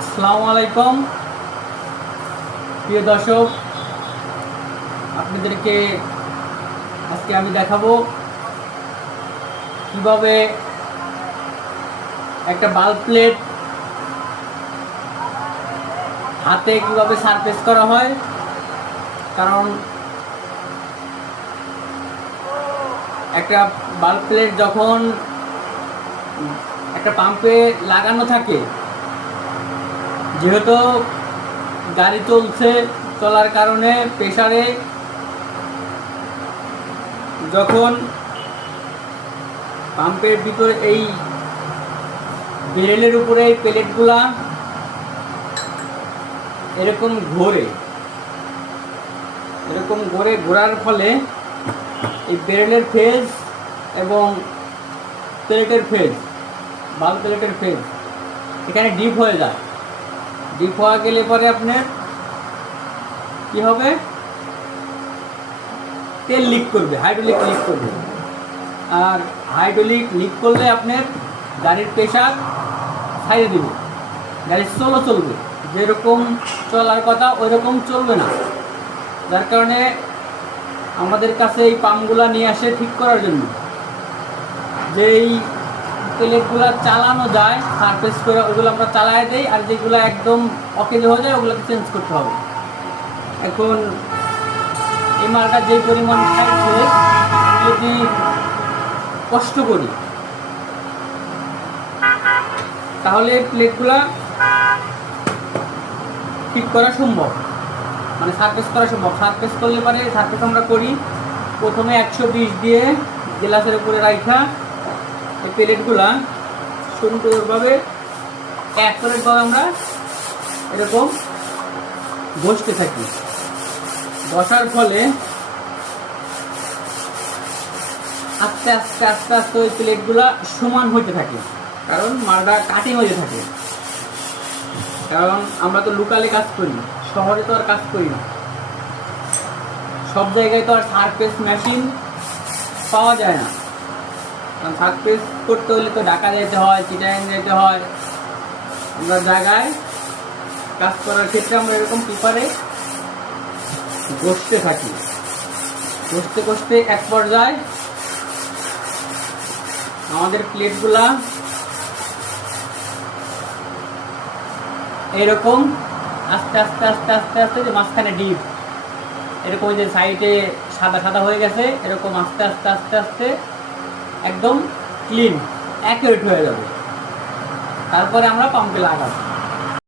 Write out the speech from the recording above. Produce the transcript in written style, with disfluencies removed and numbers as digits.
আসসালামু আলাইকুম প্রিয় দর্শক, আপনাদেরকে আজকে আমি দেখাবো কিভাবে একটা বাল্ব প্লেট হাতে কিভাবে সারফেস করা হয়। কারণ একটা বাল্ব প্লেট যখন একটা পাম্পে লাগানো থাকে, যেহেতু গাড়ি চলার কারণে প্রেসারে যখন পাম্পের ভিতরে এই বেরেলের উপরে এই প্লেটগুলা এরকম ঘোরার ফলে এই বেরেলের ফেজ এবং প্লেটের ফেজ, বাল্ব প্লেটের ফেজ এখানে ডিপ হয়ে যায়। ডিপ হওয়া গেলে পরে আপনার কি হবে, তেল লিক করবে, হাইড্রোলিক লিক করবে। আর হাইড্রোলিক লিক করলে আপনার গাড়ির প্রেশার ছাড়িয়ে দেবে, গাড়ি চলবে, যেরকম চলার কথা ওই রকম চলবে না। যার কারণে আমাদের কাছে এই পাম্পগুলো নিয়ে আসে ঠিক করার জন্য, যেই প্লেটগুলো চালানো যায় সারফেস করে ওগুলো আমরা চালাই দেই, আর যেগুলো একদম অকেজ হয়ে যায় ওগুলোকে চেঞ্জ করতে হবে। এখন এই মালটা যে পরিমাণ খাইছে, যদি কষ্ট করি তাহলে প্লেটগুলা ঠিক করা সম্ভব, মানে সারফেস করা সম্ভব। সারফেস করলে পরে সারফেস আমরা করি প্রথমে 120 দিয়ে গ্লাসের উপরে রাখা এই প্লেটগুলা সুন্দরভাবে অ্যাকুরেটভাবে আমরা এরকম ঘষতে থাকি। ঘষার ফলে আস্তে আস্তে আস্তে আস্তে ওই প্লেটগুলা সমান হইতে থাকে, কারণ মালটা কাটিং হইতে থাকে। কারণ আমরা তো লোকালে কাজ করি, শহরে তো আর কাজ করি না, সব জায়গায় তো আর সারফেস মেশিন পাওয়া যায় না। কারণ সারফেস করতে হলে তো ঢাকা যেতে হয়, চিটাগাং যেতে হয়। আমরা জায়গায় কাজ করার ক্ষেত্রে আমরা এরকম পেপারে ঘষতে থাকি, ঘষতে এক পর্যায়ে আমাদের প্লেটগুলা এরকম আস্তে আস্তে আস্তে আস্তে আস্তে যে মাঝখানে ডিপ এরকম যে সাইডে সাদা সাদা হয়ে গেছে, এরকম আস্তে আস্তে আস্তে আস্তে একদম ক্লিন অ্যাকুরেট হয়ে যাবে। তারপরে আমরা পাম্পে লাগাবো।